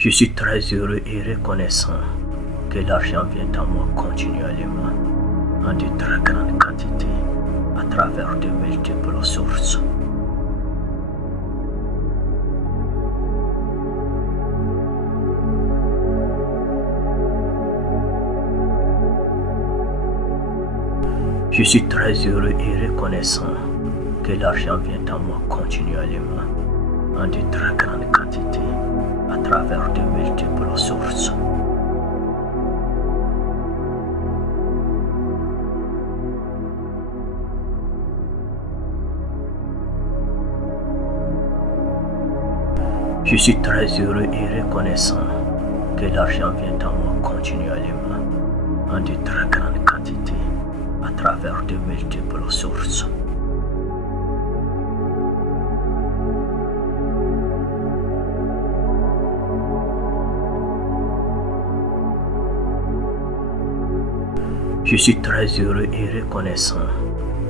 Je suis très heureux et reconnaissant que l'argent vient à moi continuellement en de très grandes quantités à travers de multiples sources. Je suis très heureux et reconnaissant que l'argent vient à moi continuellement en de très grandes quantités à travers de multiples sources. Je suis très heureux et reconnaissant que l'argent vient à moi continuellement en de très grandes quantités à travers de multiples sources. Je suis très heureux et reconnaissant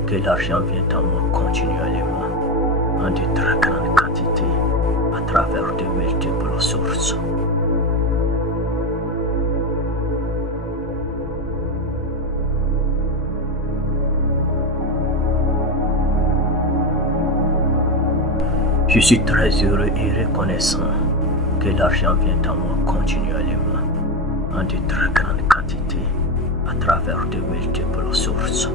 que l'argent vient à moi continuellement en de très grandes quantités à travers de multiples sources. Je suis très heureux et reconnaissant que l'argent vient à moi continuellement en de très grandes quantités à travers de multiples sources.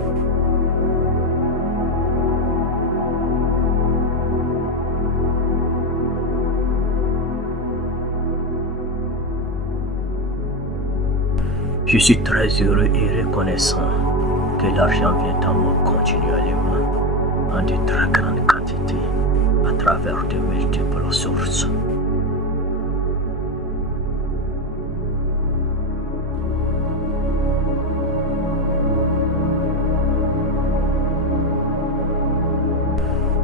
Je suis très heureux et reconnaissant que l'argent vient à moi continuellement en de très grandes quantités à travers de multiples sources.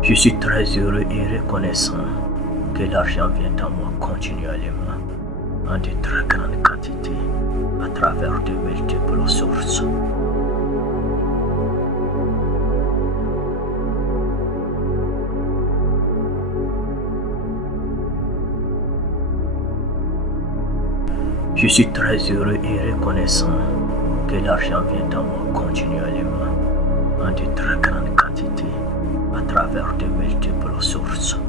Je suis très heureux et reconnaissant que l'argent vient à moi continuellement en de très grandes quantités à travers de multiples sources. Je suis très heureux et reconnaissant que l'argent vient à moi continuellement en de très grandes quantités à travers de multiples sources.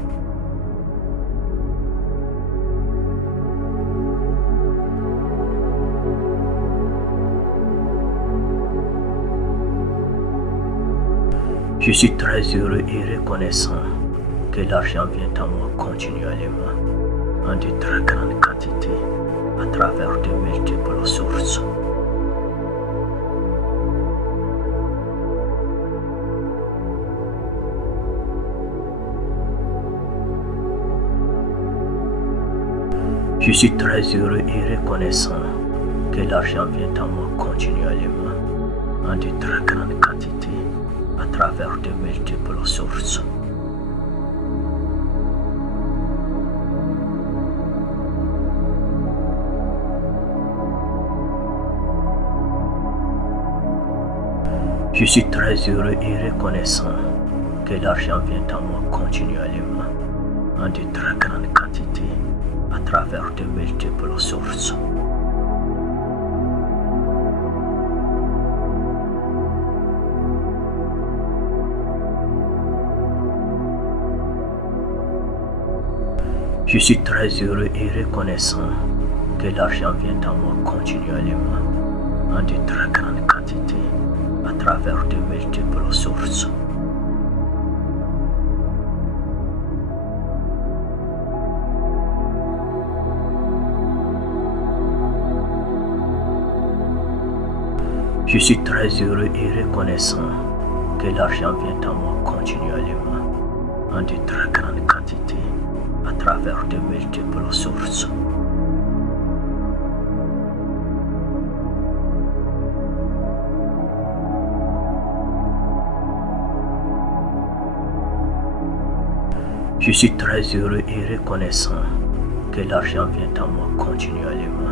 Je suis très heureux et reconnaissant que l'argent vient à moi continuellement en de très grandes quantités à travers de multiples sources. Je suis très heureux et reconnaissant que l'argent vient à moi continuellement en de très grandes quantités à travers de multiples sources. Je suis très heureux et reconnaissant que l'argent vient à moi continuellement en de très grandes quantités à travers de multiples sources. Je suis très heureux et reconnaissant que l'argent vient à moi continuellement en de très grandes quantités à travers de multiples sources. Je suis très heureux et reconnaissant que l'argent vient à moi continuellement en de très grandes quantités à travers de multiples sources. Je suis très heureux et reconnaissant que l'argent vient à moi continuellement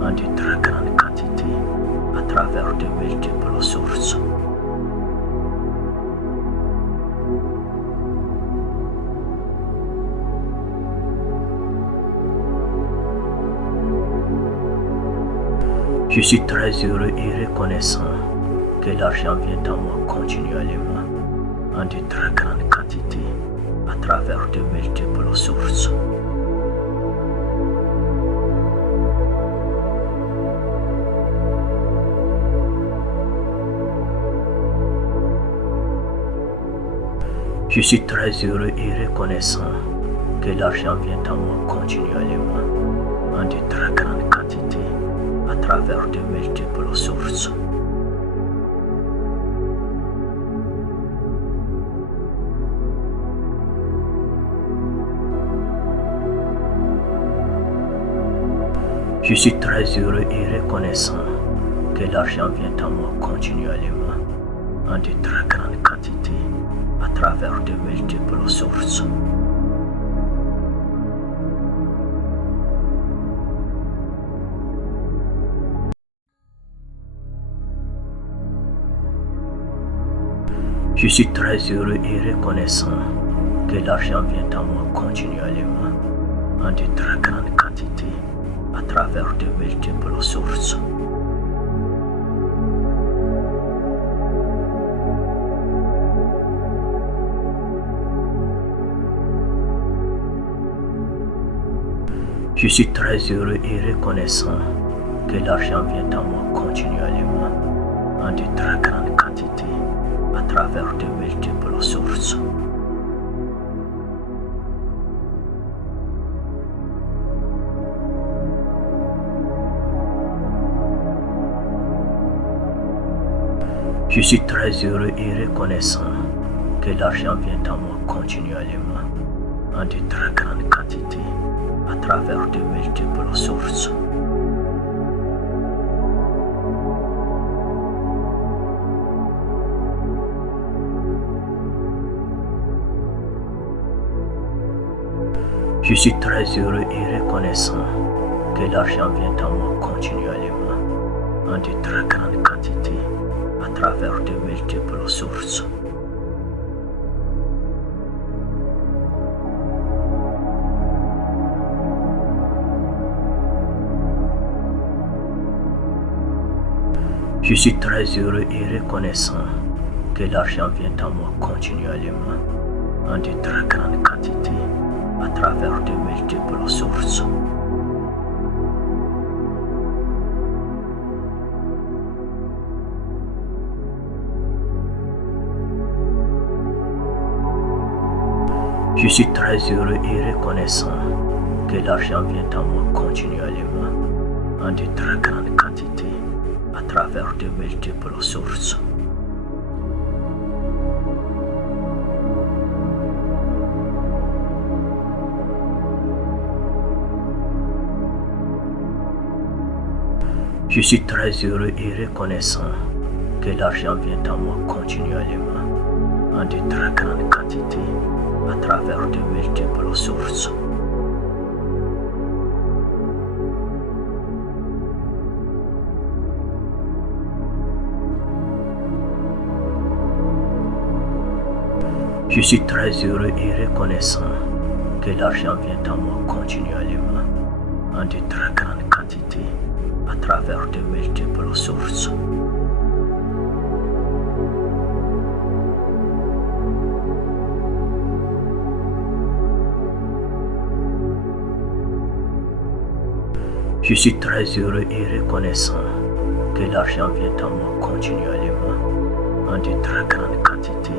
en de très grandes quantités à travers de multiples sources. Je suis très heureux et reconnaissant que l'argent vient à moi continuellement en de très grandes quantités à travers de multiples sources. Je suis très heureux et reconnaissant que l'argent vient à moi continuellement en de très grandes quantités à travers de multiples sources. Je suis très heureux et reconnaissant que l'argent vient à moi continuellement en de très grandes quantités à travers de multiples sources. Je suis très heureux et reconnaissant que l'argent vient à moi continuellement en de très grandes quantités à travers de multiples sources. Je suis très heureux et reconnaissant que l'argent vient à moi continuellement en de très grandes quantités à travers de multiples sources. Je suis très heureux et reconnaissant que l'argent vient à moi continuellement en de très grandes quantités à travers de multiples sources. Je suis très heureux et reconnaissant que l'argent vient à moi continuellement en de très grandes quantités à travers de multiples sources. Je suis très heureux et reconnaissant que l'argent vient à moi continuellement en de très grandes quantités à travers de multiples sources. Je suis très heureux et reconnaissant que l'argent vient à moi continuellement en de très grandes quantités à travers de multiples sources. Je suis très heureux et reconnaissant que l'argent vient à moi continuellement en de très grandes quantités à travers de multiples sources. Je suis très heureux et reconnaissant que l'argent vient à moi continuellement en de très grandes quantités à travers de multiples sources. Je suis très heureux et reconnaissant que l'argent vient à moi continuellement en de très grandes quantités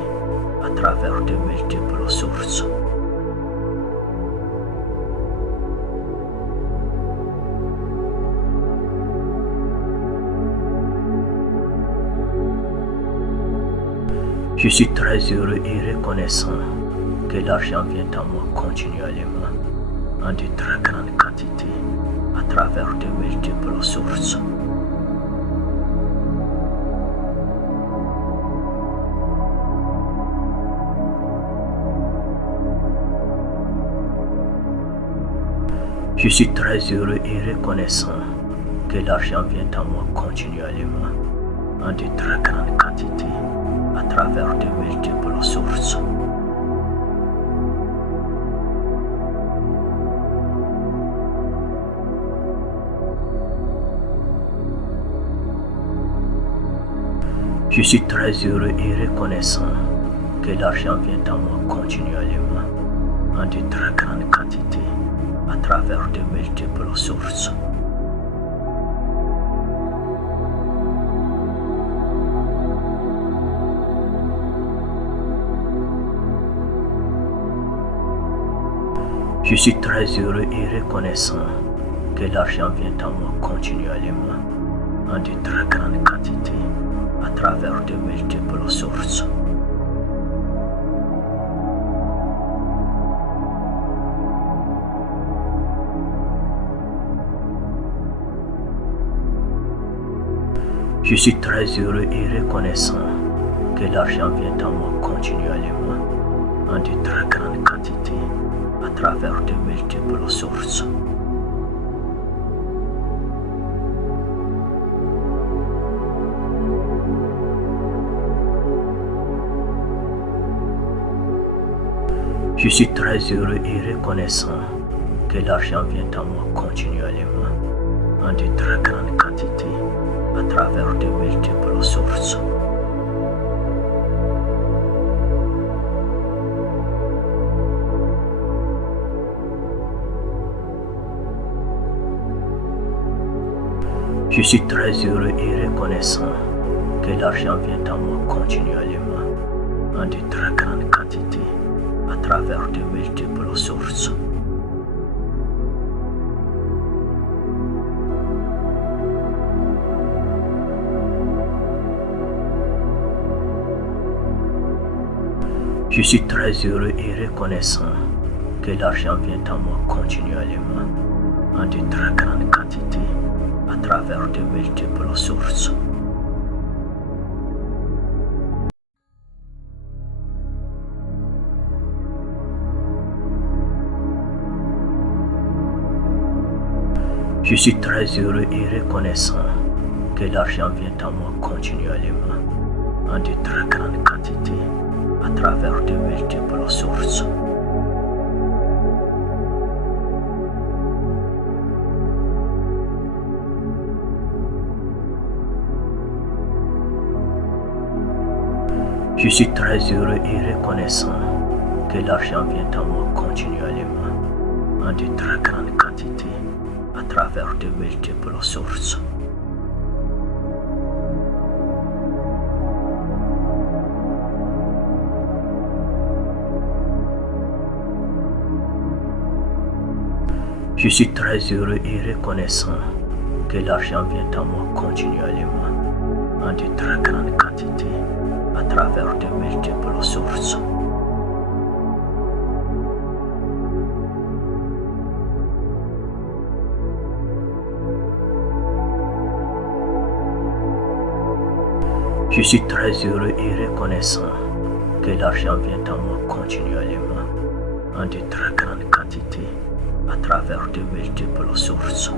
à travers de multiples sources. Je suis très heureux et reconnaissant que l'argent vient à moi continuellement en de très grandes quantités à travers de multiples sources. Je suis très heureux et reconnaissant que l'argent vient à moi continuellement en de très grandes quantités à travers de multiples sources. Je suis très heureux et reconnaissant que l'argent vient à moi continuellement en de très grandes quantités à travers de multiples sources. Je suis très heureux et reconnaissant que l'argent vient à moi continuellement en de très grandes quantités à travers de multiples sources. Je suis très heureux et reconnaissant que l'argent vient à moi continuellement en de très grandes quantités à travers de multiples sources. Je suis très heureux et reconnaissant que l'argent vient à moi continuellement en de très grandes quantités à travers de multiples sources. Je suis très heureux et reconnaissant que l'argent vient à moi continuellement en de très grandes quantités à travers de multiples sources. Je suis très heureux et reconnaissant que l'argent vient à moi continuellement en de très grandes quantités à travers de multiples sources. Je suis très heureux et reconnaissant que l'argent vient à moi continuellement en de très grandes quantités à travers de multiples sources. Je suis très heureux et reconnaissant que l'argent vient à moi continuellement en de très grandes quantités à travers de multiples sources. Je suis très heureux et reconnaissant que l'argent vient à moi continuellement en de très grandes quantités à travers de multiples sources. Je suis très heureux et reconnaissant que l'argent vient à moi continuellement en de très grandes quantités à travers de multiples sources.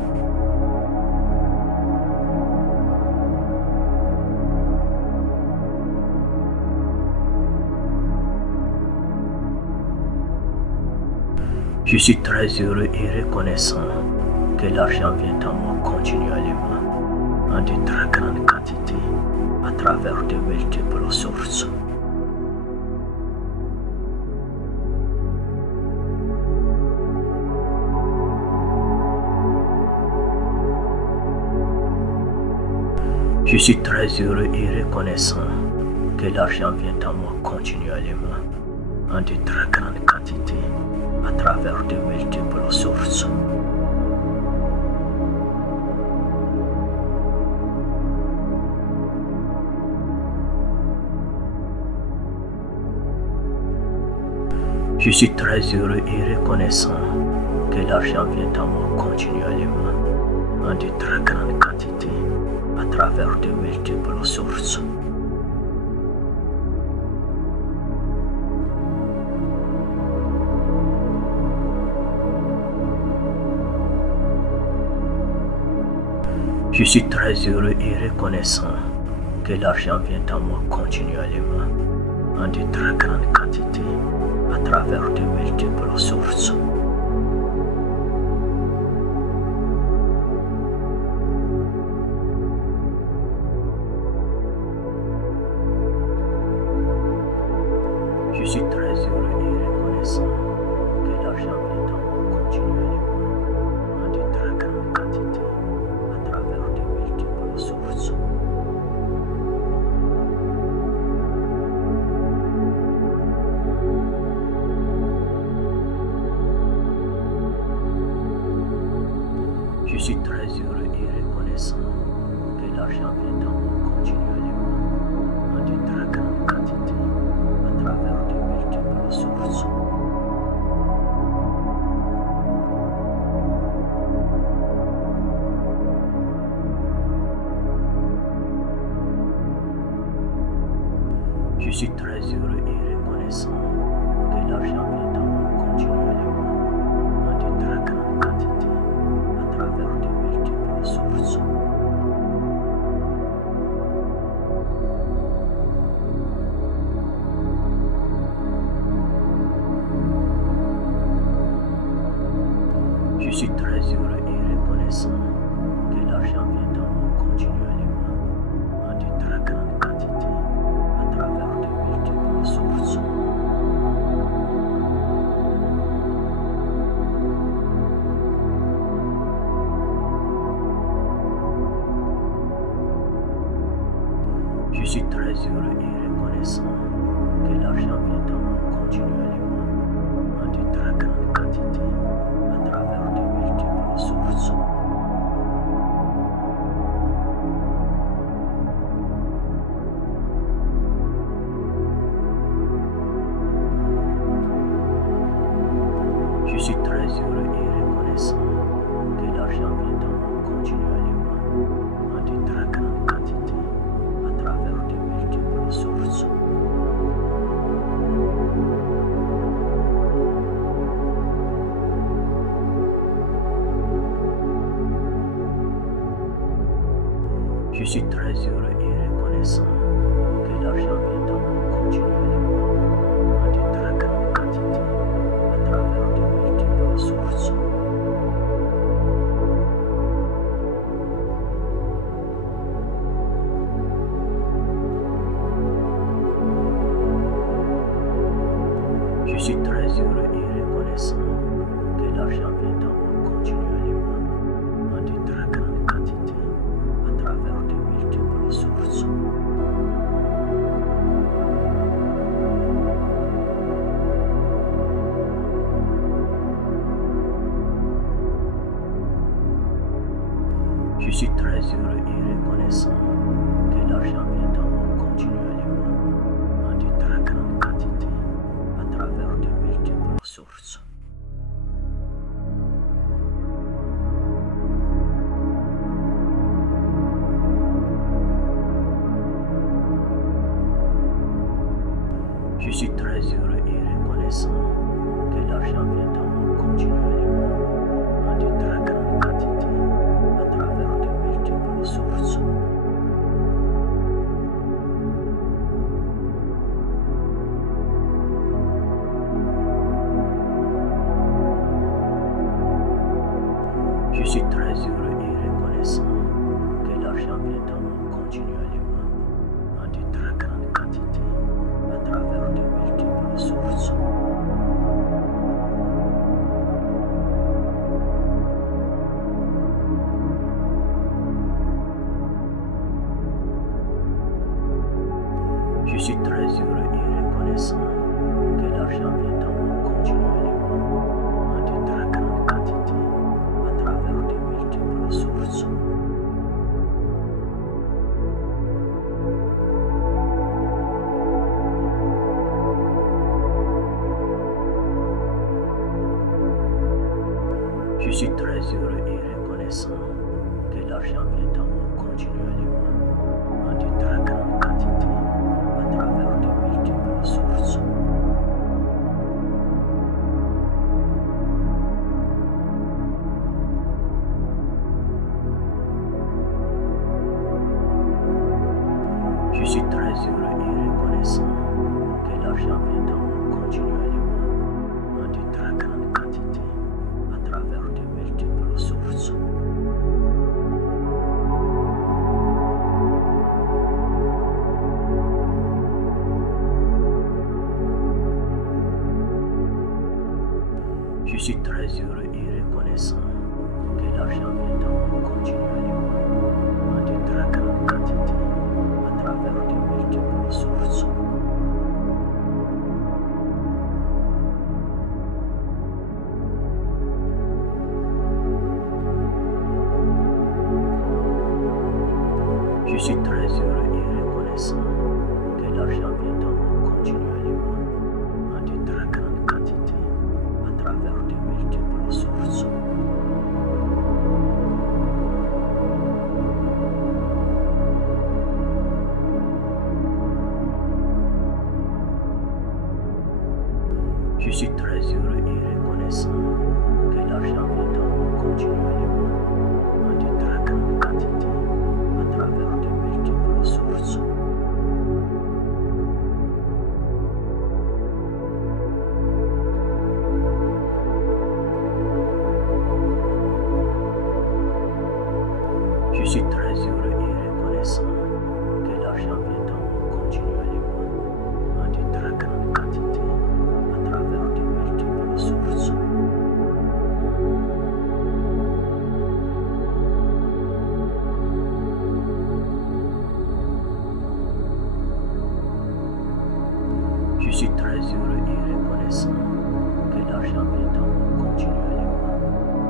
Je suis très heureux et reconnaissant que l'argent vient à moi continuellement en de très grandes quantités à travers de multiples sources. Je suis très heureux et reconnaissant que l'argent vient à moi continuellement en de très grandes quantités à travers de multiples sources. Je suis très heureux et reconnaissant que l'argent vient à moi continuellement en de très grandes quantités à travers de multiples sources. Je suis très heureux et reconnaissant que l'argent vient à moi continuellement en de très grandes quantités à travers de multiples sources. suis très heureux et reconnaissant que l'argent vient à moi continuellement en de très grande quantité à travers de multiples sources. Je suis très heureux et reconnaissant que l'argent vient à moi continuellement en de très grande quantité à travers de multiples sources. Je suis très heureux et reconnaissant que l'argent vient à moi continuellement en de très grande quantité à travers de multiples sources. Je suis très heureux et reconnaissant que l'argent vient à moi continuellement en de très grande quantité à travers de multiples sources. Je suis très heureux et reconnaissant que l'argent vient à moi continuellement en de très grande quantité à travers de multiples sources. Je suis très heureux et reconnaissant que l'argent vient à moi continuellement en de très grande quantité à travers de multiples sources. Je suis très heureux et reconnaissant que l'argent vient à moi continuellement en de très grande quantité à travers de multiples sources. Je suis très heureux et reconnaissant que l'argent vient à moi continuellement en de très grande quantité à travers de multiples sources. Je suis très heureux et reconnaissant que l'argent vient à moi continuellement en de très grande quantité à travers de multiples sources. Je suis très heureux et reconnaissant que l'argent vient à moi continuellement en de très grande quantité à travers de multiples sources. Je suis très heureux et reconnaissant que l'argent vient à moi continuellement en de très grande quantité à travers de multiples sources. Je suis très heureux et reconnaissant que l'argent vient à moi continuellement en de très grande quantité à travers de multiples sources. Je suis très heureux et reconnaissant que l'argent vient à moi continuellement en de très grande quantité à travers de multiples sources. Je suis très heureux et reconnaissant que l'argent vient à moi continuellement en de très grande quantité à travers de multiples sources. Je suis très heureux et reconnaissant que l'argent vient à moi continuellement en de très grandes quantités à travers de multiples sources. Je suis très heureux et reconnaissant que l'argent vient à moi continuellement en de très grandes quantités à travers de multiples sources. Je suis très heureux et reconnaissant que l'argent vient à moi continuellement en de très grandes quantités à travers de multiples sources. Je suis très heureux et reconnaissant que l'argent vient à moi continuellement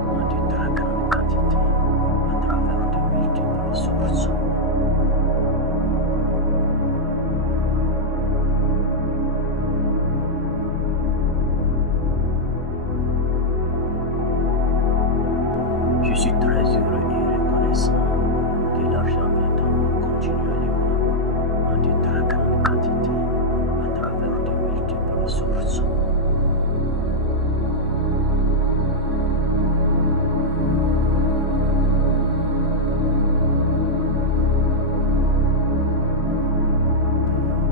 en de très grandes quantités à travers de multiples sources. Je suis très heureux et reconnaissant que l'argent vient à moi continuellement en de très grandes quantités à travers de multiples sources.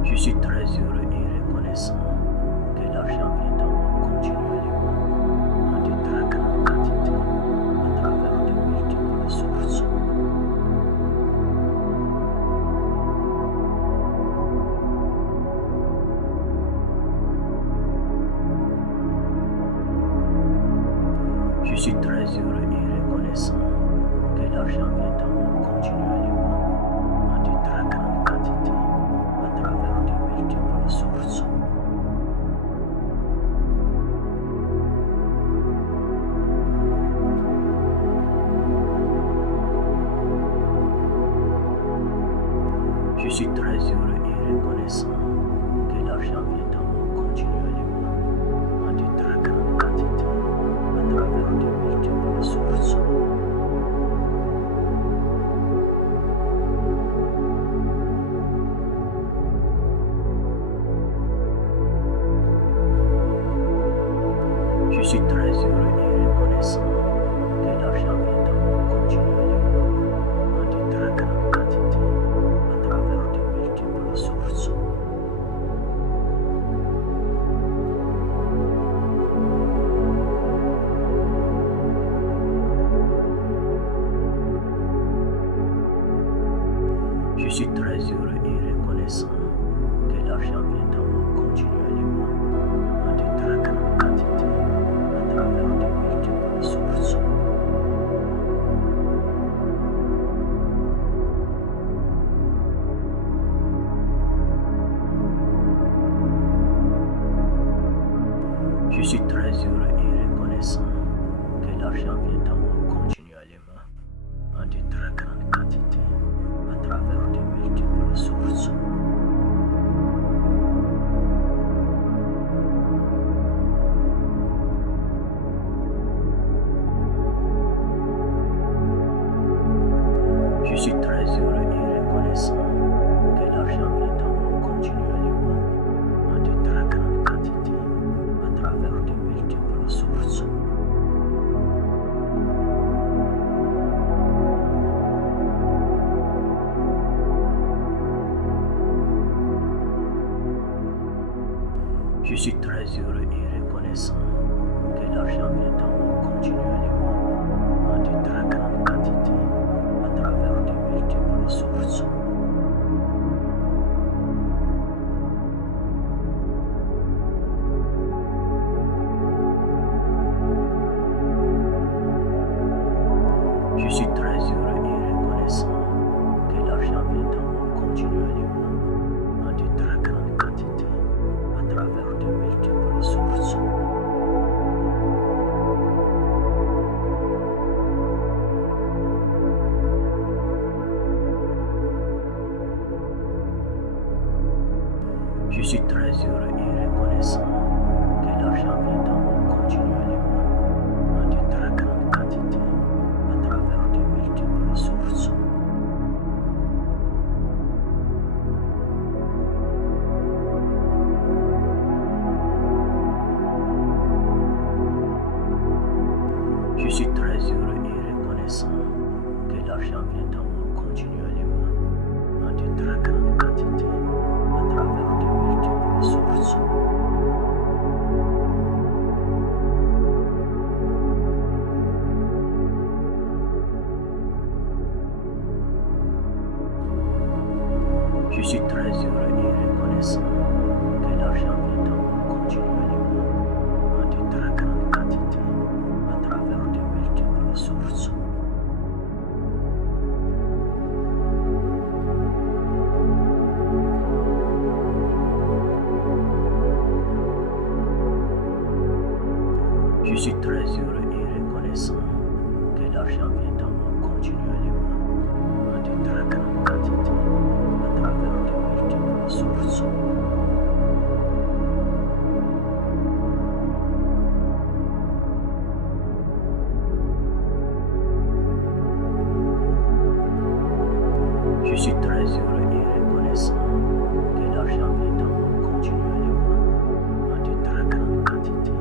Je suis très heureux et reconnaissant que l'argent vient à moi continuellement en de très grandes quantités à travers de multiples sources. Je suis très heureux et reconnaissant que l'argent vient à moi continuellement en de très grandes quantités à travers de multiples sources. Je suis très heureux et reconnaissant que l'argent vient à moi continuellement en de très grandes quantités à travers de multiples sources. Je suis très heureux et reconnaissant que l'argent vient à moi continuellement en de très grandes quantités à travers de multiples sources. Je suis très heureux et reconnaissant que l'argent vient à moi continuellement en de très grandes quantités à travers de multiples sources. Je suis très heureux et reconnaissant que l'argent vient à moi continuellement en de très grandes quantités à travers de multiples sources. Je suis très heureux et reconnaissant que l'argent vient à moi continuellement en de très grandes quantités à travers de multiples sources. Je suis très heureux et reconnaissant que l'argent vient à moi continuellement en de très grandes quantités à travers de multiples sources. Je suis très heureux et reconnaissant que l'argent vient à moi continuellement en de très grandes quantités à travers de multiples sources. Je suis très heureux et reconnaissant que l'argent vient à moi continuellement en de très grandes quantités à travers de multiples sources. Je suis très heureux et reconnaissant que l'argent vient à moi continuellement en de très grandes quantités à travers de multiples sources. Je suis très heureux et reconnaissant que l'argent vient à moi continuellement en de très grandes quantités à travers de multiples sources. Je suis très heureux et reconnaissant que l'argent vient à moi continuellement en de très grandes quantités à travers de multiples sources. Je suis très heureux et reconnaissant que l'argent vient à moi continuellement en de très grandes quantités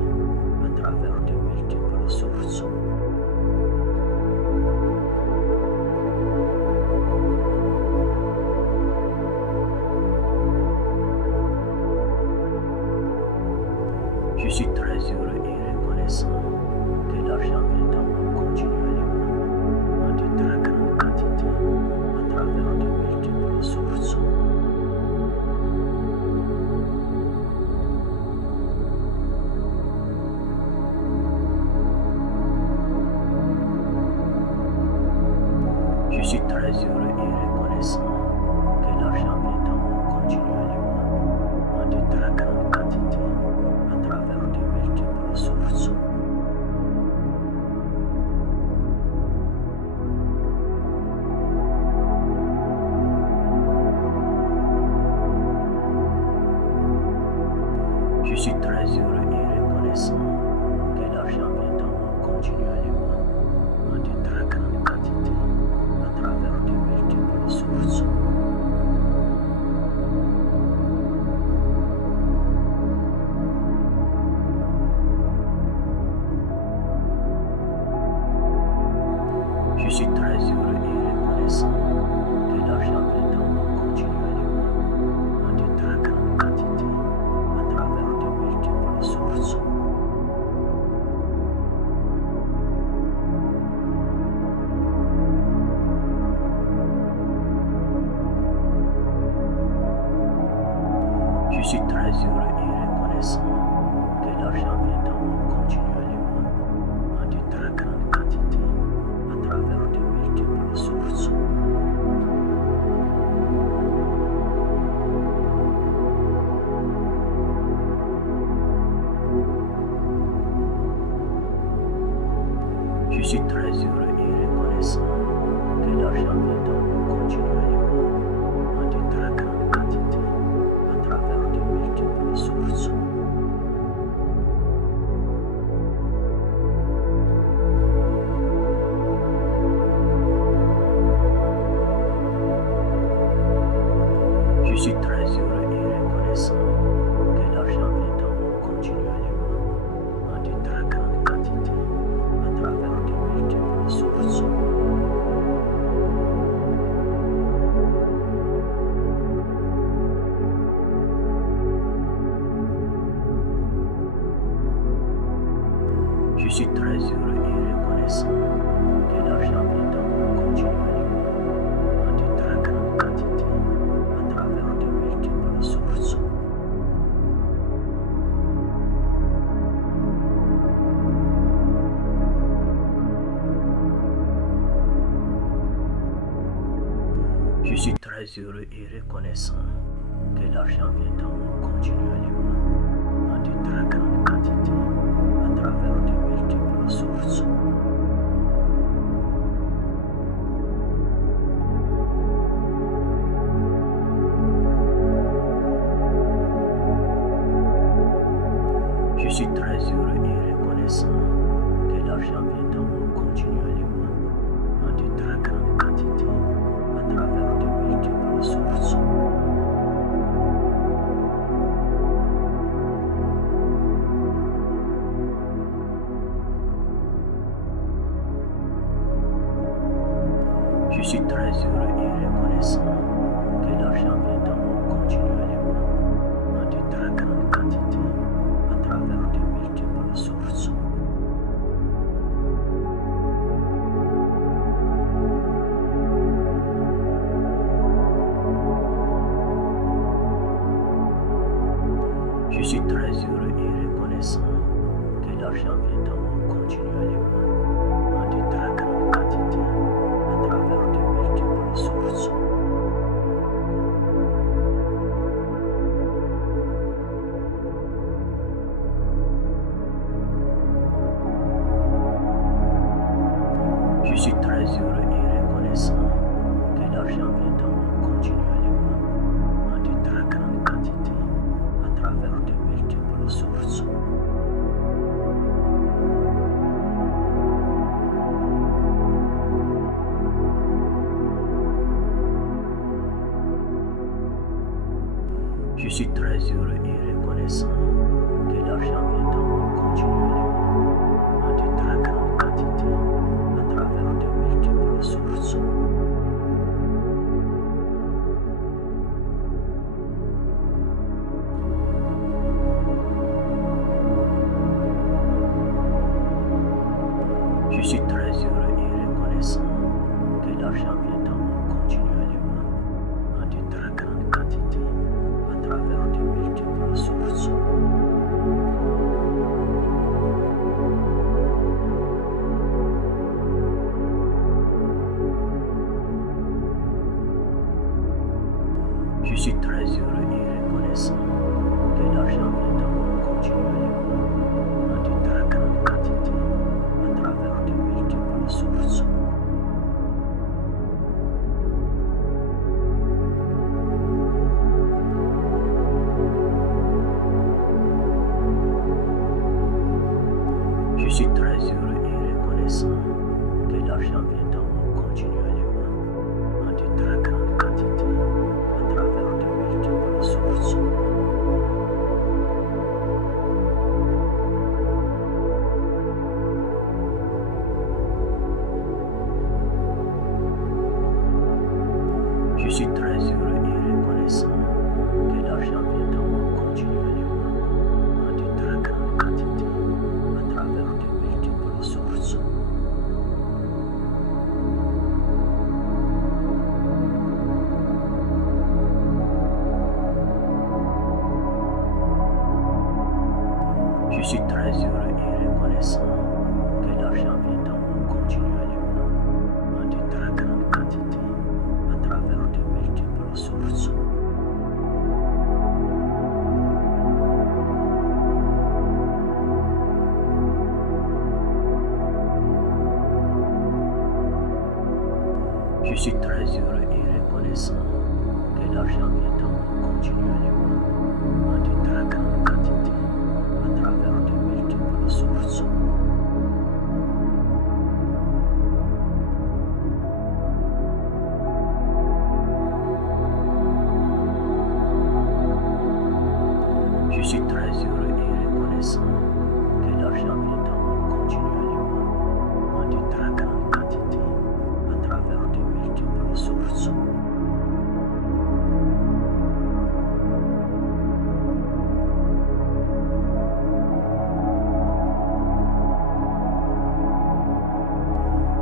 à travers de multiples sources. Je suis très heureux et reconnaissant que l'argent vient à moi continuellement en de très grandes quantités à travers de multiples sources. Je suis très heureux et reconnaissant que l'argent vient à moi continuellement en de très grandes quantités à travers de multiples sources. Je suis très heureux et reconnaissant que l'argent vient à moi continuellement en de très grandes quantités à travers de multiples sources. Je suis très heureux et reconnaissant que l'argent vient à moi continuellement en de très grandes quantités à travers de multiples sources. Je suis très heureux et reconnaissant que l'argent vient à moi continuellement en de très grandes quantités à travers de multiples sources. Je suis très heureux et reconnaissant que l'argent vient à moi continuellement en de très grandes quantités à travers de multiples sources. Je suis très heureux et reconnaissant que l'argent vient à moi continuellement en de très grandes quantités à travers de multiples sources. Je suis très heureux et reconnaissant que l'argent vient à moi continuellement en de très grandes quantités à travers de multiples sources. Je suis très heureux et reconnaissant que l'argent vient à moi continuellement en de très grandes quantités à travers de multiples sources. Je suis très heureux et reconnaissant que l'argent vient à moi continuellement en de très grandes quantités à travers de multiples sources. Je suis très heureux et reconnaissant que l'argent vient à moi continuellement en de très grandes quantités à travers de multiples sources. Je suis très heureux et reconnaissant que l'argent vient à moi continuellement en de très grandes quantités à travers de multiples sources. Je suis très heureux et reconnaissant que l'argent vient à moi continuellement en de très grandes quantités à travers de multiples sources. Je suis très heureux et reconnaissant que l'argent vient à moi continuellement en de très grandes quantités à travers de multiples sources. Je suis très heureux et reconnaissant que l'argent vient à moi continuellement en de très grandes quantités à travers de multiples sources. Je suis très heureux et reconnaissant que l'argent vient à moi continuellement en de très grandes quantités à travers de multiples sources. Je suis très heureux et reconnaissant que l'argent vient à moi continuellement en de très grandes quantités à travers de multiples sources. Je suis très heureux et reconnaissant que l'argent vient à moi continuellement en de très grandes quantités à travers de multiples sources. Je suis très heureux et reconnaissant que l'argent vient à moi continuellement en de très grandes quantités à travers de multiples sources. Je suis très heureux et reconnaissant que l'argent vient à moi continuellement en de très grandes quantités à travers de multiples sources.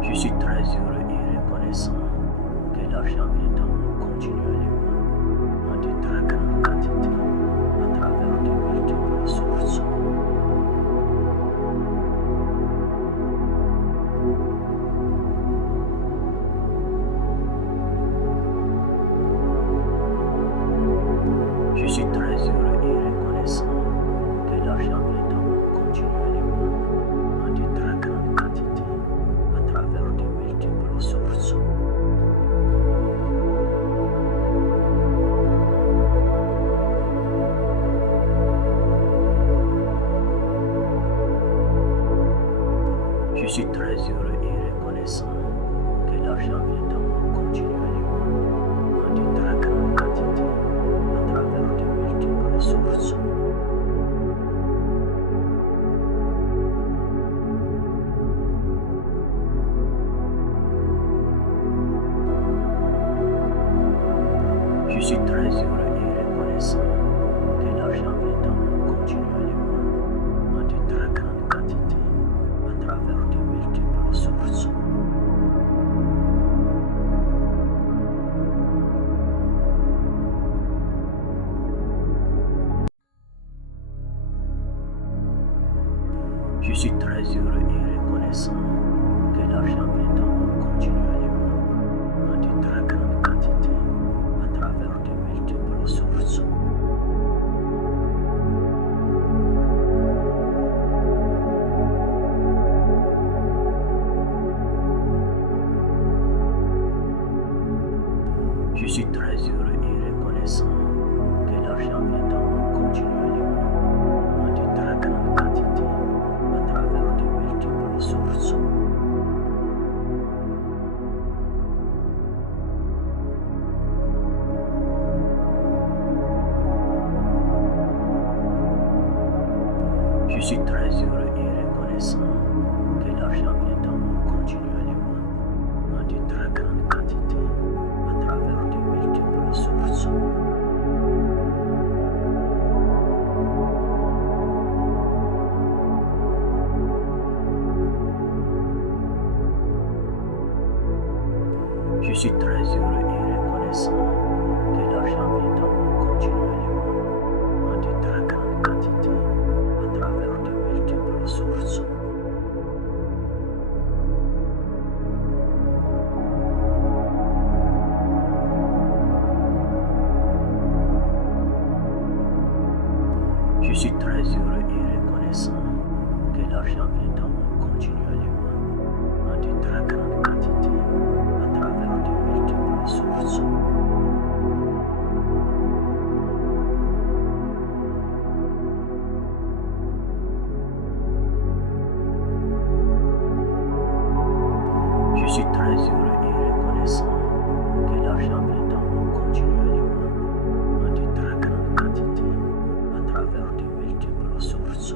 Je suis très heureux et reconnaissant que l'argent vient à moi continuellement en de très grandes quantités à travers de multiples sources. Je suis très heureux et reconnaissant que l'argent vient à moi continuellement en de très grandes quantités à travers de multiples sources. Je suis très heureux et reconnaissant que l'argent vient à moi continuellement en de très grandes quantités à travers de multiples sources. Je suis très heureux et reconnaissant que l'argent vient à moi continuellement en de très grandes quantités à travers de multiples sources. Je suis très heureux et reconnaissant que l'argent vient à moi continuellement en de très grandes quantités à travers de multiples sources. Je suis très heureux et reconnaissant que l'argent vient à moi continuellement en de très grandes quantités à travers de multiples sources. Je suis très heureux et reconnaissant que l'argent vient à moi continuellement en de très grandes quantités à travers de multiples sources. Je suis très heureux et reconnaissant que l'argent vient à moi continuellement en de très grandes quantités à travers de multiples sources. Je suis très heureux et reconnaissant que l'argent vient à moi continuellement en de très grandes quantités à travers de multiples sources.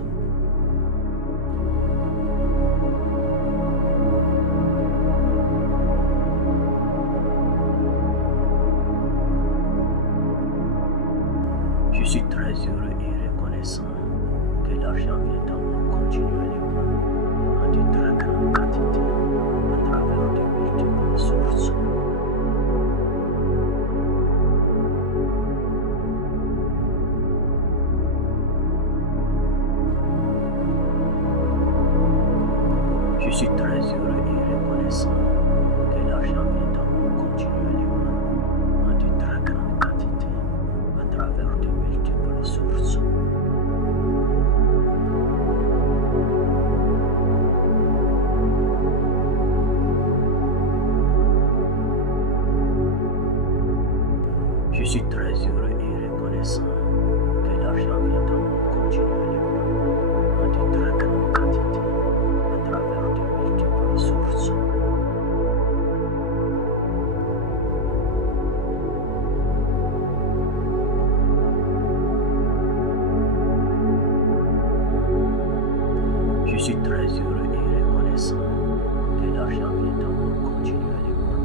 Je suis très heureux et reconnaissant que l'argent vient à moi continuellement en de très grandes quantités à travers de multiples sources. Je suis très heureux et reconnaissant que l'argent vient à moi continuellement en de très grandes quantités à travers de multiples sources. Je suis très heureux et reconnaissant que l'argent vient à moi continuellement en de très grandes quantités à travers de multiples sources. Je suis très heureux et reconnaissant que l'argent vient à moi continuellement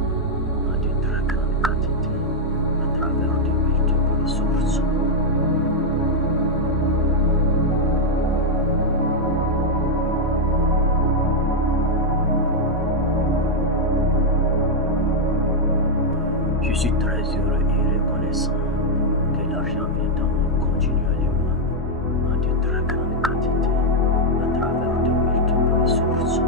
en de très grandes quantités à travers de multiples sources. Je suis très heureux et reconnaissant que l'argent vient à moi continuellement en de très grandes quantités à travers de multiples sources.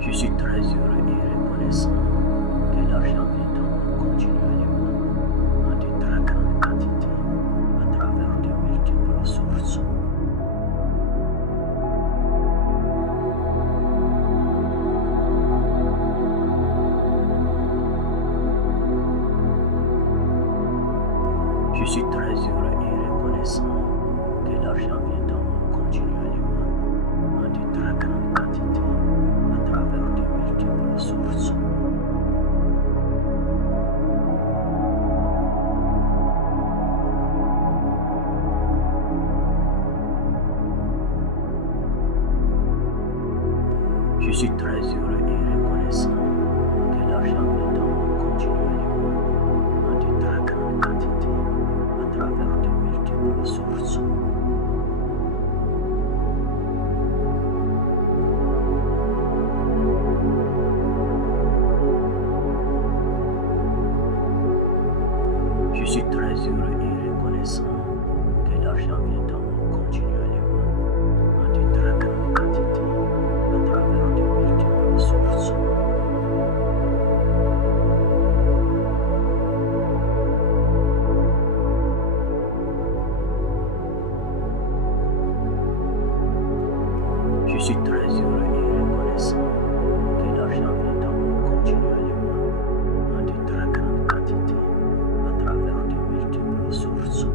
Je suis très heureux et reconnaissant que l'argent vient à moi continuellement en de très grandes quantités à travers de multiples sources. Je suis très heureux et reconnaissant que l'argent vient à moi continuellement en de très grandes quantités à travers de multiples sources. Je suis très heureux et reconnaissant que l'argent vient à moi continuellement en de très grandes quantités à travers de multiples sources. Je suis très heureux et reconnaissant que l'argent vient à moi continuellement en de très grandes quantités à travers de multiples sources. Je suis très heureux et reconnaissant que l'argent vient à moi continuellement en de très grandes quantités à travers de multiples sources.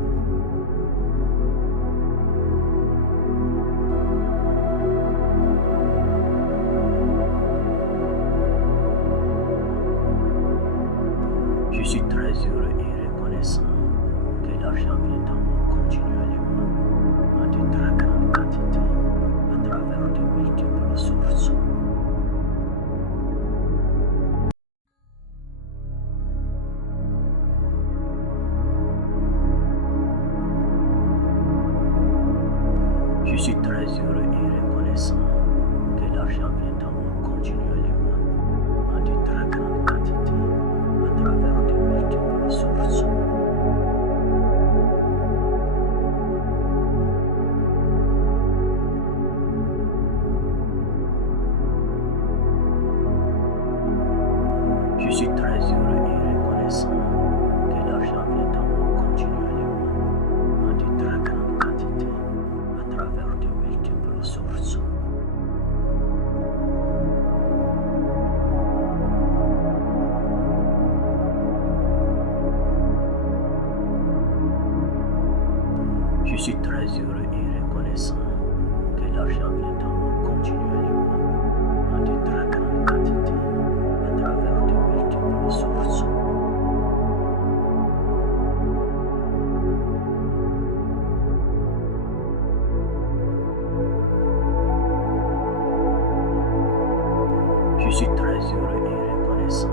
Je suis très heureux et reconnaissant que l'argent vient à moi continuellement en de très grandes quantités à travers de multiples sources. Je suis très heureux et reconnaissant que l'argent vient à moi continuellement en de très grandes quantités à travers de multiples sources. Je suis très heureux et reconnaissant que l'argent vient à moi continuellement en de très grandes quantités à travers de multiples sources. Je suis très heureux et reconnaissant que l'argent vient à moi continuellement en de très grandes quantités à travers de multiples sources. Je suis très heureux et reconnaissant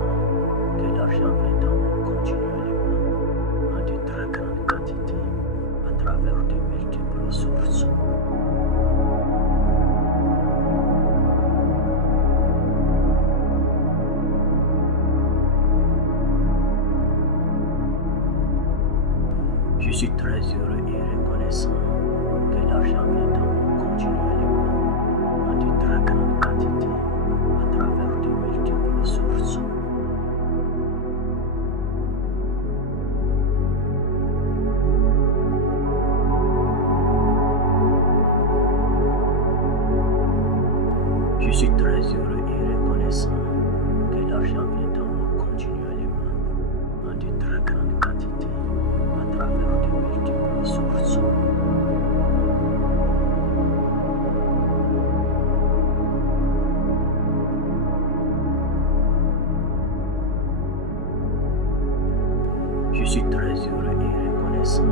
que l'argent vient à moi continuellement en de très grandes quantités à travers de multiples sources. Je suis très heureux et reconnaissant que l'argent vient à moi continuellement en de très grandes quantités à travers de multiples sources. Je suis très heureux et reconnaissant que l'argent vient à moi continuellement en de très grandes quantités à travers de multiples sources. Je suis très heureux et reconnaissant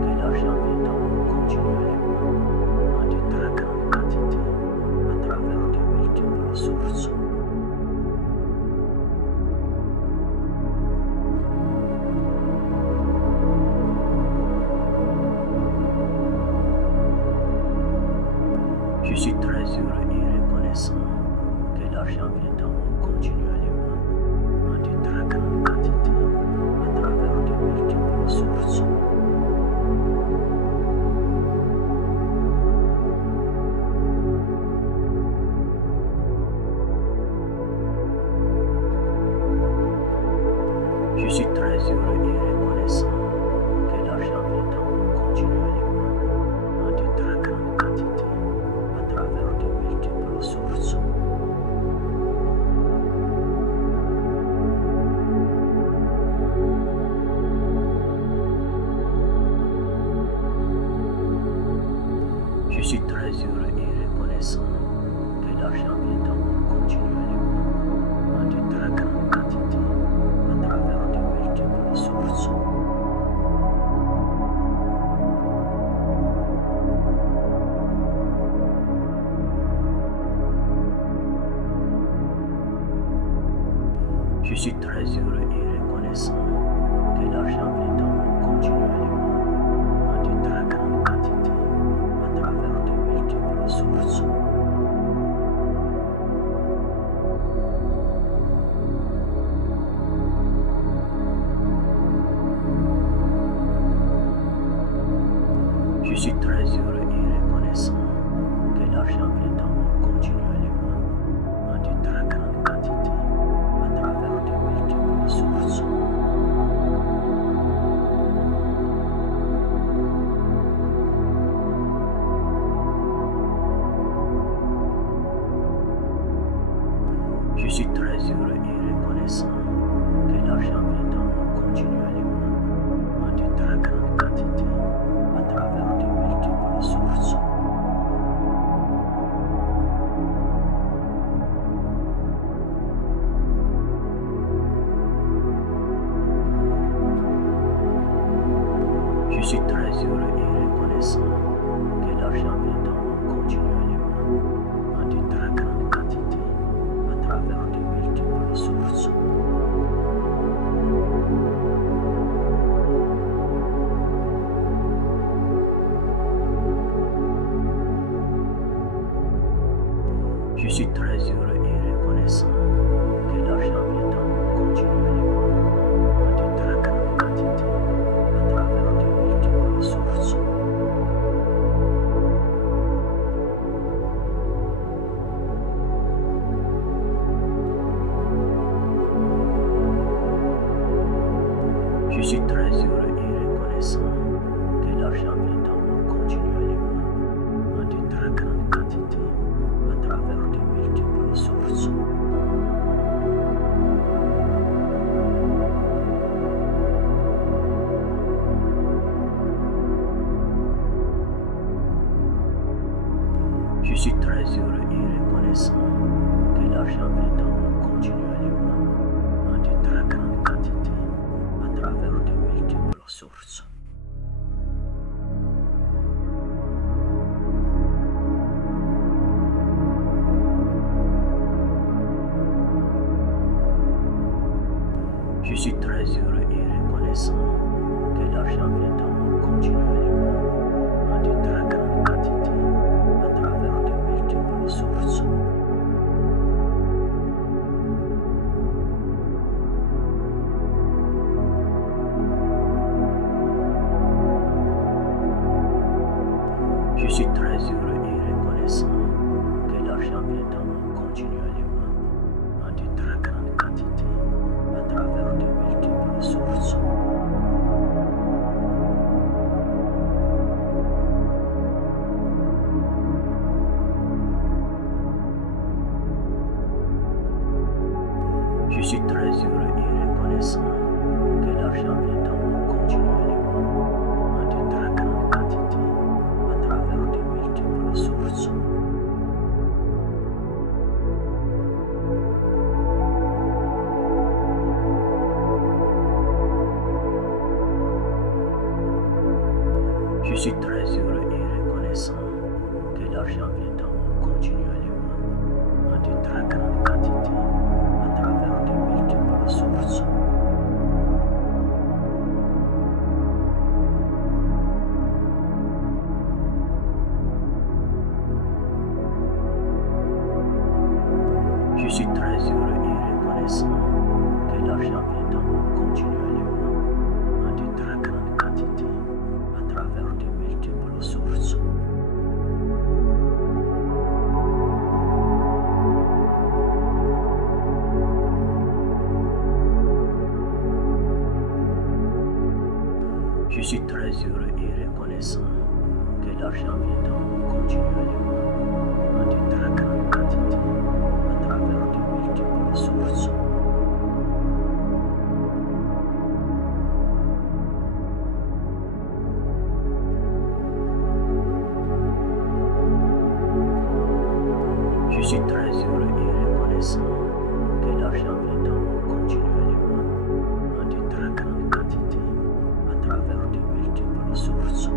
que l'argent vient à moi continuellement en de très grandes quantités à travers de multiples sources. Je suis très heureux et reconnaissant que l'argent vient à moi continuellement en de très grandes quantités à travers de multiples sources. Je suis très heureux et reconnaissant que l'argent vient à moi continuellement en de très grandes quantités à travers de multiples sources. Je suis très heureux et reconnaissant que l'argent vient à moi continuellement en de très grandes quantités à travers de multiples sources. Je suis très heureux et reconnaissant que l'argent vient à moi continuellement en de très grandes quantités à travers de multiples sources. Je suis très heureux et reconnaissant que l'argent vient à moi continuellement en de très grandes quantités à travers de multiples sources. Je suis très heureux et reconnaissant que l'argent vient à moi continuellement en de très grandes quantités à travers de multiples sources. Je suis très heureux et reconnaissant que l'argent vient à moi continuellement en de très grandes quantités à travers de multiples sources. Je suis très heureux et reconnaissant que l'argent vient à moi continuellement en de très grandes quantités à travers de multiples sources. Je suis très heureux et reconnaissant que l'argent vient à moi continuellement en de très grandes quantités à travers de multiples sources. Je suis très heureux et reconnaissant que l'argent vient à moi continuellement en de très grandes quantités à travers de multiples sources. Je suis très heureux et reconnaissant que l'argent vient à moi continuellement en de très grandes quantités à travers de multiples sources. Je suis très heureux et reconnaissant que l'argent vient à moi continuellement en de très grandes quantités à travers de multiples sources. Je suis très heureux et reconnaissant que l'argent vient à moi continuellement en de très grandes quantités à travers de multiples sources. Je suis très heureux et reconnaissant que l'argent vient à moi continuellement en de très grandes quantités à travers de multiples sources. Je suis très heureux et reconnaissant que l'argent vient à moi continuellement en de très grandes quantités à travers de multiples sources. Je suis très heureux et reconnaissant que l'argent vient à moi continuellement en de très grandes quantités à travers de multiples sources.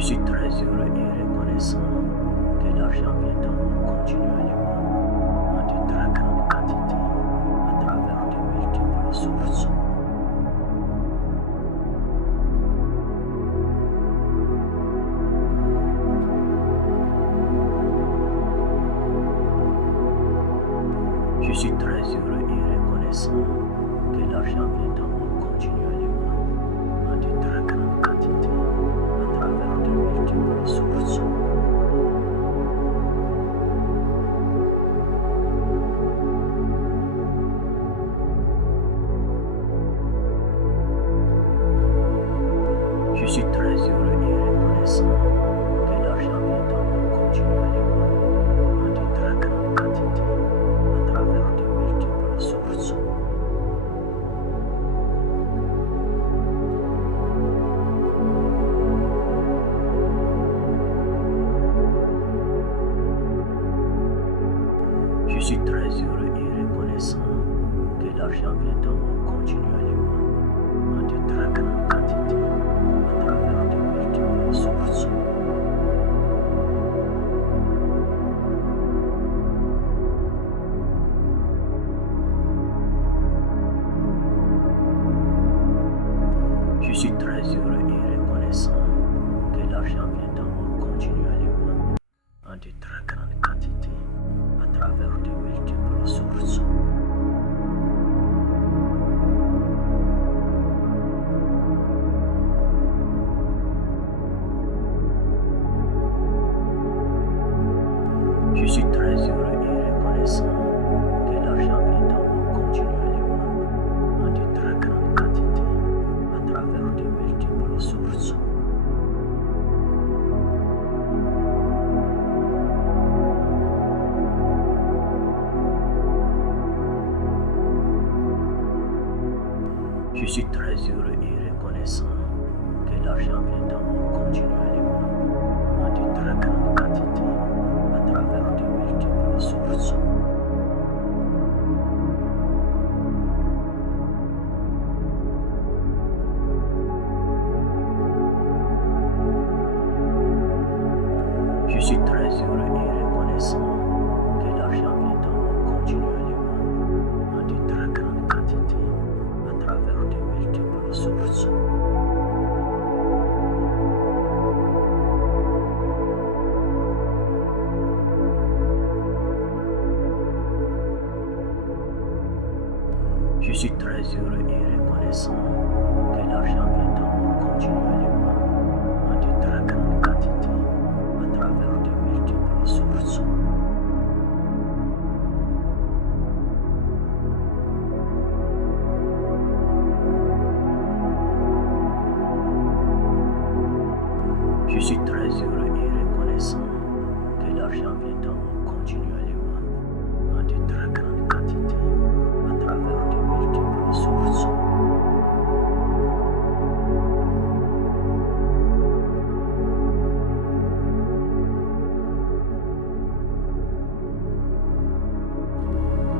Je suis très heureux et reconnaissant que l'argent vient à moi continuellement en de très grandes quantités à travers de multiples sources. Je suis très heureux et reconnaissant que l'argent vient à moi continuellement en de très grandes quantités à travers de multiples sources. Je suis très heureux et reconnaissant que l'argent vient à moi continuellement en de très grandes quantités à travers de multiples sources. Je suis très heureux et reconnaissant que l'argent vient à moi continuellement en de très grandes quantités à travers de multiples sources. Je suis très heureux et reconnaissant que l'argent vient à moi continuellement en de très grandes quantités à travers de multiples sources. Je suis très heureux et reconnaissant que l'argent vient à moi continuellement en de très grandes quantités à travers de multiples sources. Je suis très heureux et reconnaissant que l'argent vient à moi continuellement en de très grandes quantités à travers de multiples sources. Je suis très heureux et reconnaissant que l'argent vient à moi continuellement en de très grandes quantités à travers de multiples sources. Je suis très heureux et reconnaissant que l'argent vient à moi continuellement en de très grandes quantités à travers de multiples sources. Je suis très heureux et reconnaissant que l'argent vient à moi continuellement en de très grandes quantités à travers de multiples sources.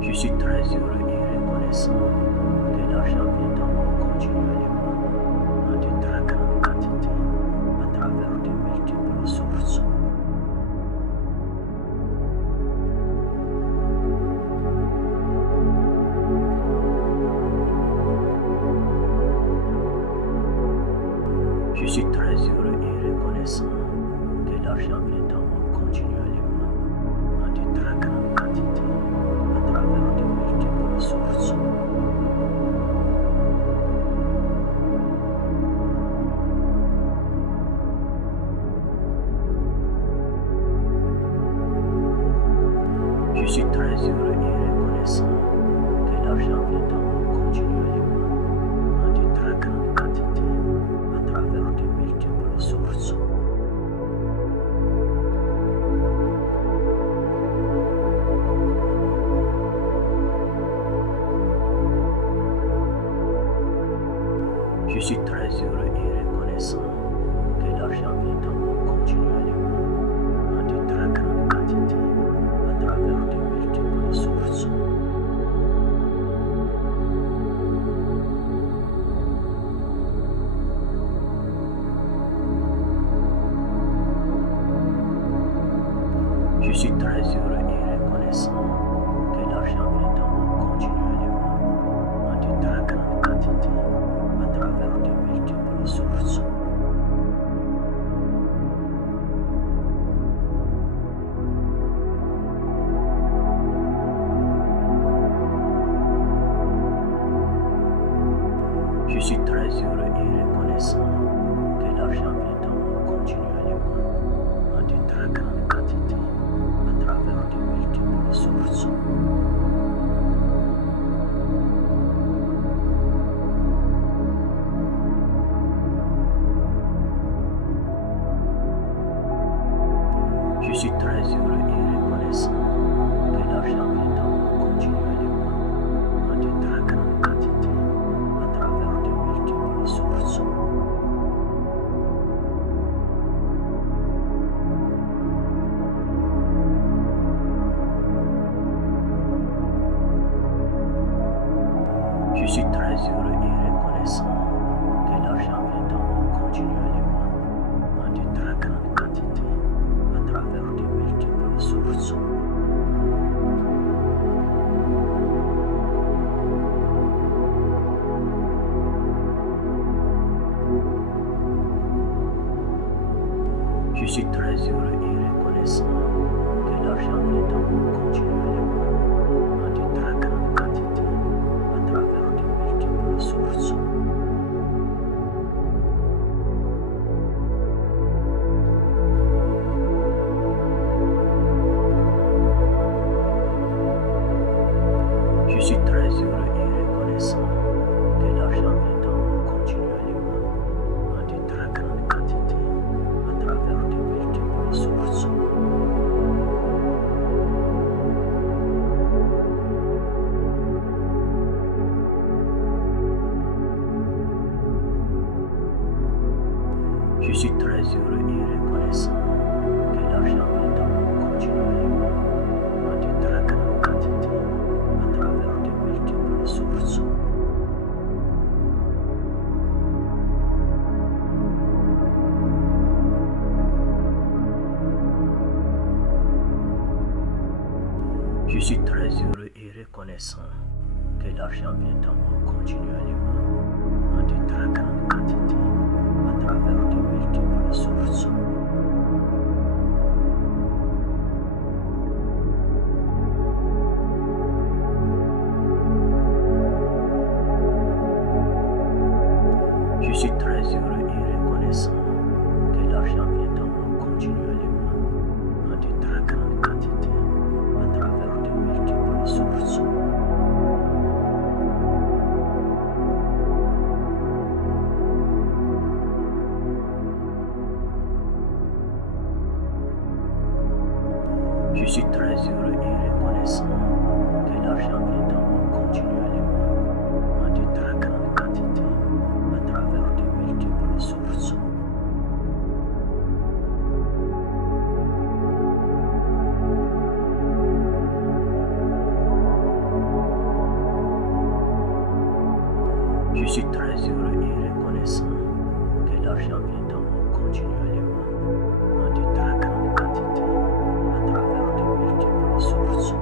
Je suis très heureux et reconnaissant que l'argent vient à moi continuellement en de très grandes quantités à travers de multiples sources. Je suis très heureux et reconnaissant que l'argent vient à moi continuellement en de très grandes quantités à travers de multiples sources. Je suis très heureux et reconnaissant que l'argent vient à moi continuellement en de très grandes quantités à travers de multiples sources. Je suis très heureux et reconnaissant que l'argent vient à moi continuellement en de très grandes quantités à travers de multiples sources. Je suis très heureux et reconnaissant que l'argent vient à moi continuellement en de très grandes quantités à travers de multiples sources. Je suis très heureux et reconnaissant que l'argent vient à moi continuellement en de très grandes quantités à travers de multiples sources. Je suis très heureux et reconnaissant que l'argent vient à moi continuellement en de très grandes quantités à travers de multiples sources. Je suis très heureux et reconnaissant que l'argent vient à moi continuellement en de très grandes quantités à travers de multiples sources. Je suis très heureux et reconnaissant que l'argent vient à moi continuellement en de très grandes quantités à travers de multiples sources. Je suis très heureux et reconnaissant que l'argent vient à moi continuellement en de très grandes quantités à travers de multiples sources. Je suis très heureux et reconnaissant que l'argent vient à moi continuellement en de très grandes quantités à travers de multiples sources. Je suis très heureux et reconnaissant que l'argent vient à moi continuellement en de très grandes quantités à travers de multiples sources. Je suis très heureux et reconnaissant que l'argent vient à moi continuellement en de très grandes quantités à travers de multiples sources. Je suis très heureux et reconnaissant que l'argent vient à moi continuellement en de très grandes quantités à travers de multiples sources. Je suis très heureux et reconnaissant que l'argent vient à moi continuellement en de très grandes quantités à travers de multiples sources.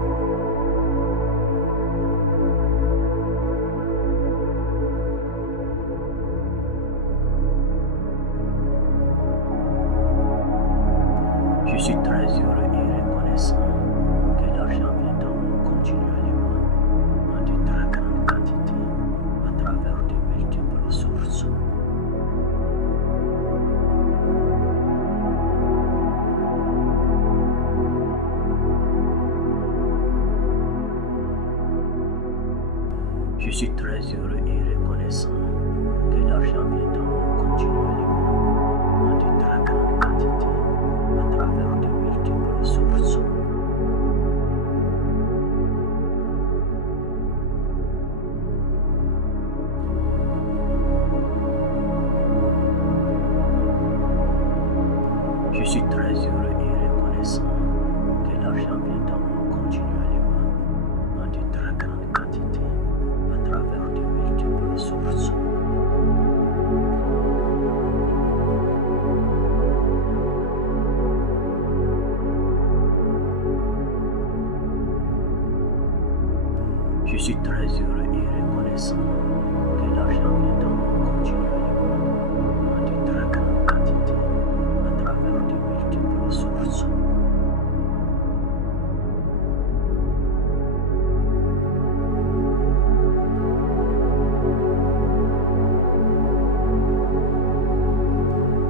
Je suis très heureux et reconnaissant que l'argent vient à moi continuellement en de très grandes quantités à travers de multiples sources. Je suis très heureux et reconnaissant que l'argent vient à moi continuellement en de très grandes quantités à travers de multiples sources. Je suis très heureux et reconnaissant que l'argent vient à moi continuellement en de très grandes quantités à travers de multiples sources. suis très heureux et reconnaissant que l'argent vient à moi continuellement en de très grandes quantités à travers de multiples sources.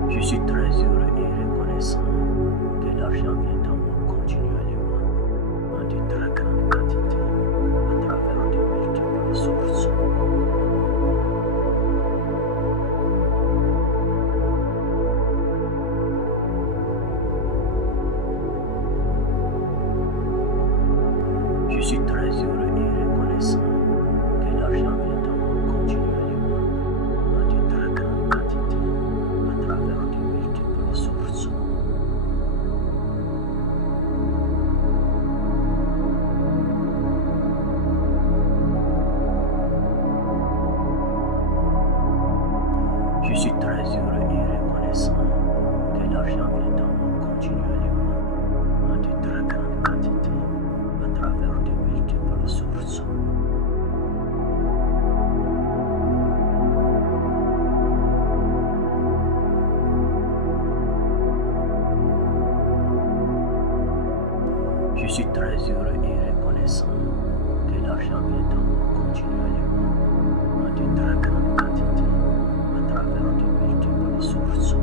Je suis très heureux et reconnaissant que l'argent vient à moi continuellement en de très grandes quantités à travers de multiples sources. Je suis très heureux et reconnaissant que l'argent vient à moi continuellement en de très grandes quantités à travers de multiples sources. Je suis très heureux et reconnaissant que l'argent vient à moi continuellement en de très grandes quantités à travers de multiples sources. Je suis très heureux et reconnaissant que l'argent vient à moi continuellement en de très grandes quantités à travers de multiples sources.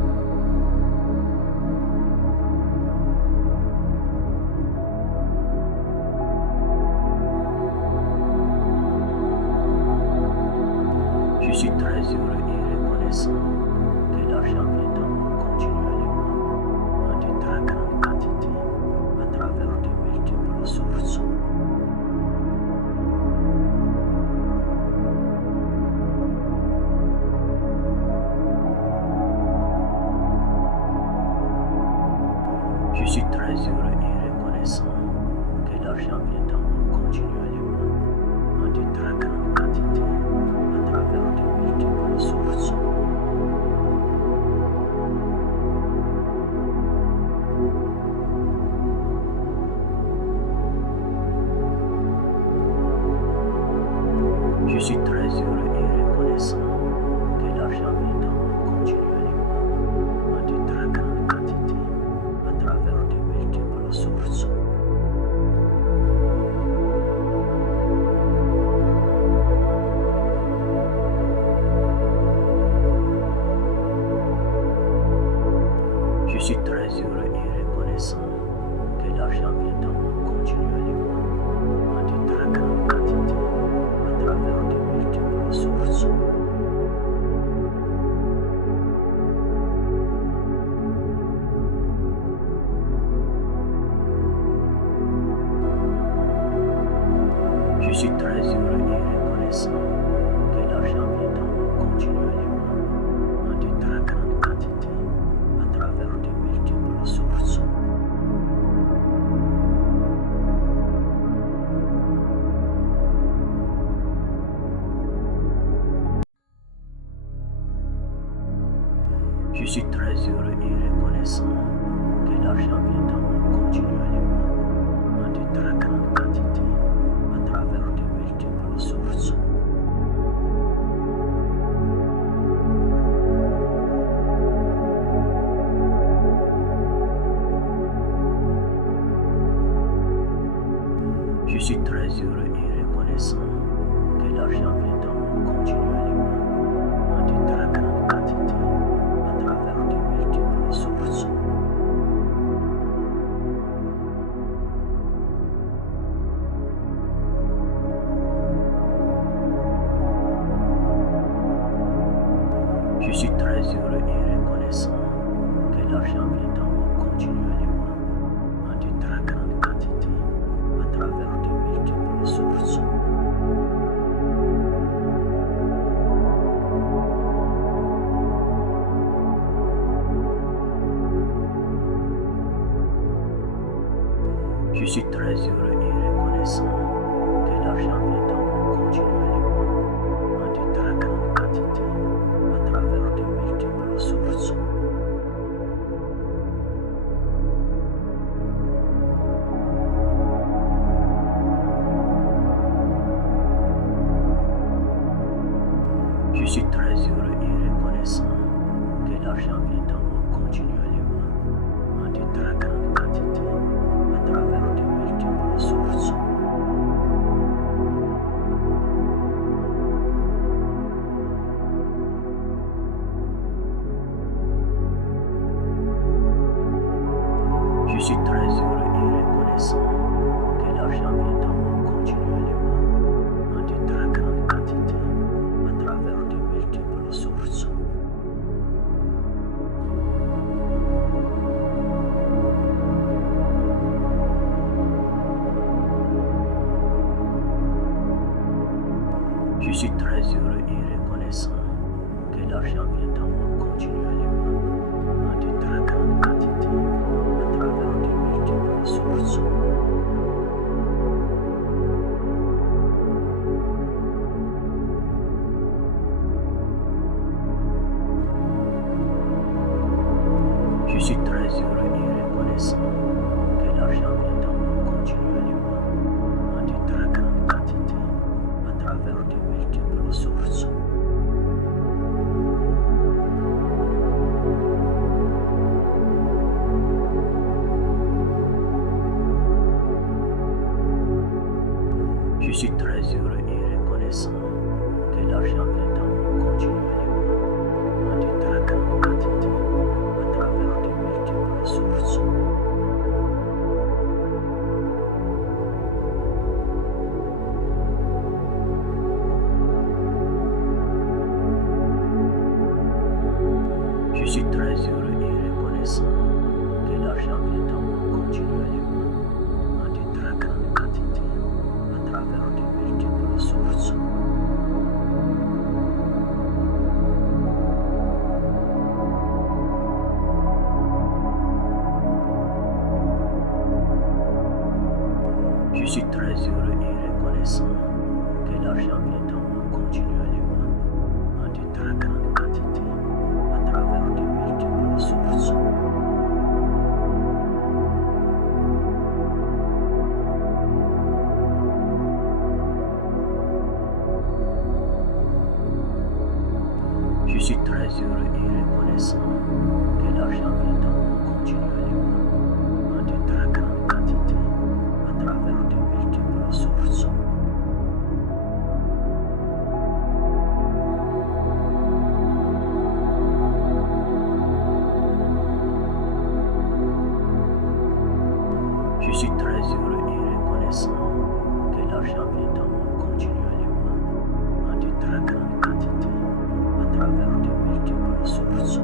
Je suis très heureux et reconnaissant que l'argent vient à moi continuellement en de très grandes quantités à travers de multiples sources. Je suis très heureux et reconnaissant que l'argent vient à moi continuellement en de très grandes quantités à travers de multiples sources. Je suis très heureux et reconnaissant que l'argent vient à moi continuellement en de très grandes quantités à travers de multiples sources. Je suis très heureux et reconnaissant que l'argent vient à moi continuellement en de très grandes quantités à travers de multiples sources. Je suis très heureux et reconnaissant que l'argent vient à moi continuellement en de très grandes quantités à travers de multiples sources. Je suis très heureux et reconnaissant que l'argent vient à moi continuellement en de très grandes quantités à travers de multiples sources. Je suis très heureux et reconnaissant que l'argent vient à moi continuellement en de très grandes quantités à travers de multiples sources. Je suis très heureux et reconnaissant que l'argent vient à moi continuellement en de très grandes quantités à travers de multiples sources. Je suis très heureux et reconnaissant que l'argent vient à moi continuellement en de très grandes quantités à travers de multiples sources. Je suis très heureux et reconnaissant que l'argent vient à moi continuellement en de très grandes quantités à travers de multiples sources. Je suis très heureux et reconnaissant que l'argent vient à moi continuellement en de très grandes quantités à travers de multiples sources. Je suis très heureux et reconnaissant que l'argent vient à moi continuellement en de très grandes quantités à travers de multiples sources. Je suis très heureux et reconnaissant que l'argent vient à moi continuellement en de très grandes quantités à travers de multiples sources. Je suis très heureux et reconnaissant que l'argent vient à moi continuellement en de très grandes quantités à travers de multiples sources. Je suis très heureux et reconnaissant que l'argent vient à moi continuellement en de très grandes quantités à travers de multiples sources. Je suis très heureux et reconnaissant que l'argent vient à moi continuellement en de très grandes quantités à travers de multiples sources. Je suis très heureux et reconnaissant que l'argent vient à moi continuellement en de très grandes quantités à travers de multiples sources.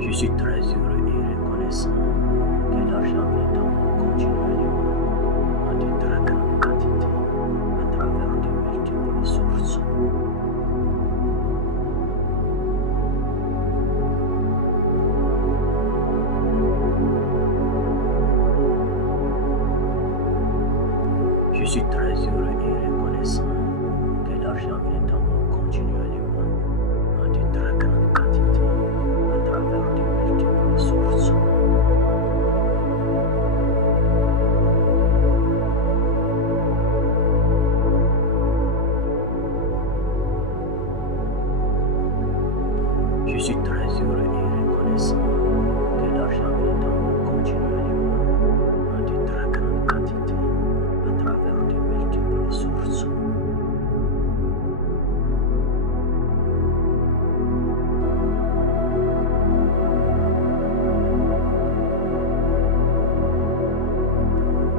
Je suis très heureux et reconnaissant que l'argent vient à moi continuellement en de très grandes quantités à travers de multiples sources. Je suis très heureux et reconnaissant que l'argent vient à moi continuellement en de très grandes quantités à travers de multiples sources. Je suis très heureux et reconnaissant que l'argent vient à moi continuellement en de très grandes quantités à travers de multiples sources.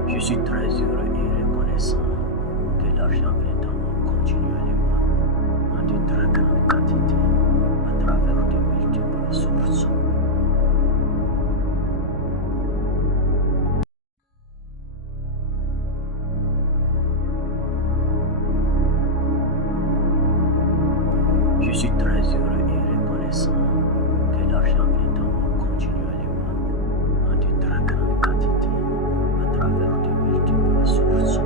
Je suis très heureux et reconnaissant que l'argent vient à moi continuellement en de très grandes quantités à travers de multiples sources. Je suis très heureux et reconnaissant que l'argent vient à moi continuellement en de très grandes quantités à travers de multiples sources.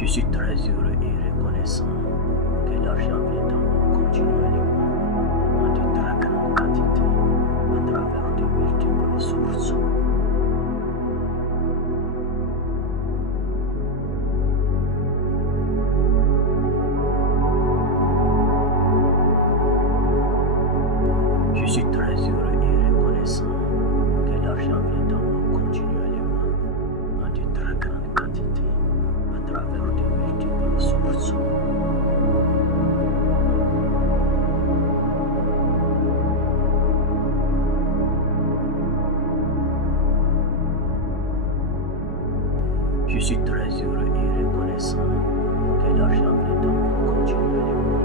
Je suis très heureux et reconnaissant que l'argent vient à moi continuellement en de très grandes quantités à travers de multiples sources. Je suis très heureux et reconnaissant que l'argent vient à moi continuellement en de très grandes quantités à travers de multiples sources. Je suis très heureux et reconnaissant que l'argent vient à moi continuellement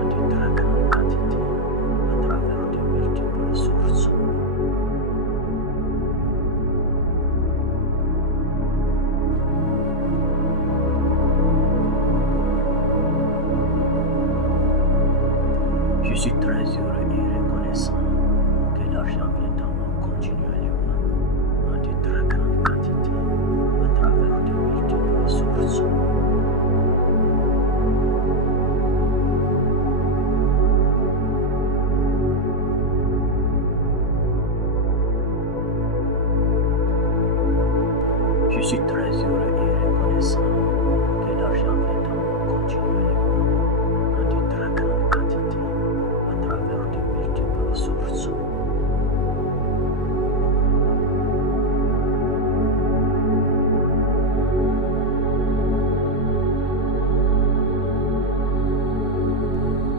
en de très grandes quantités à travers de multiples sources. Je suis très heureux et reconnaissant que l'argent vient à moi continuellement en de très grandes quantités à travers de multiples sources. Je suis très heureux et reconnaissant que l'argent vient à moi continuellement en de très grandes quantités à travers de multiples sources.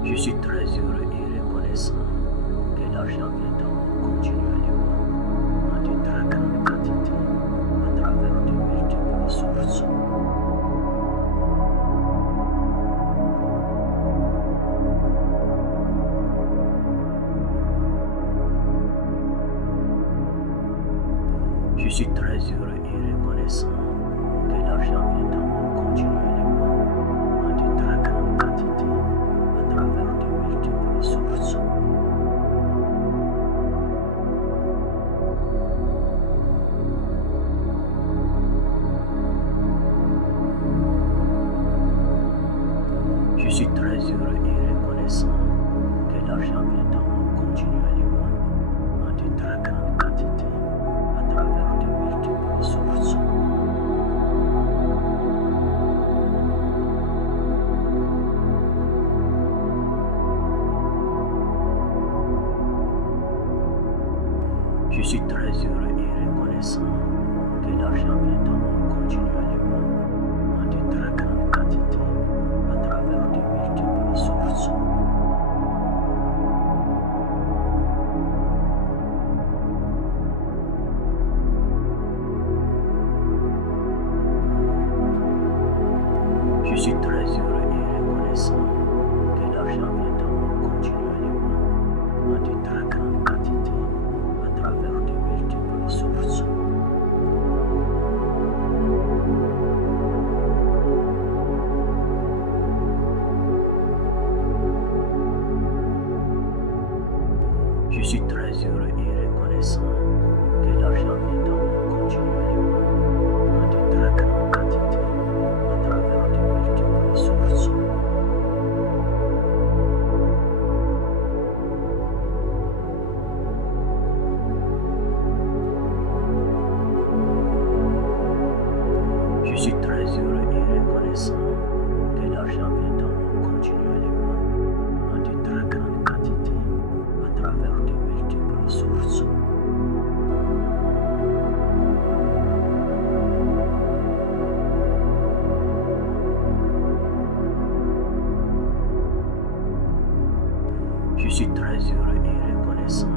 Je suis très heureux et reconnaissant que l'argent vient à moi continuellement en de très grandes quantités à travers de multiples sources. Je suis très heureux et reconnaissant que l'argent vient à moi continuellement en de très grandes quantités à travers de multiples sources. Je suis très heureux et reconnaissant que l'argent vient à moi continuellement en de très grandes quantités à travers de multiples sources. Je suis très heureux et reconnaissant que l'argent vient à moi continuellement en de très grandes quantités à travers de multiples sources. Je suis très heureux et reconnaissant que l'argent vient à moi continuellement en de très grandes quantités à travers de multiples sources. Je suis très heureux et reconnaissant que l'argent vient à moi continuellement en de très grandes quantités à travers de multiples sources. Je suis très heureux et reconnaissant que l'argent vient à moi continuellement en de très grandes quantités à travers de multiples sources. Je suis très heureux et reconnaissant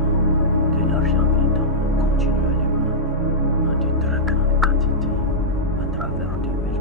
que l'argent vient à moi continuellement en de très grandes quantités à travers de multiples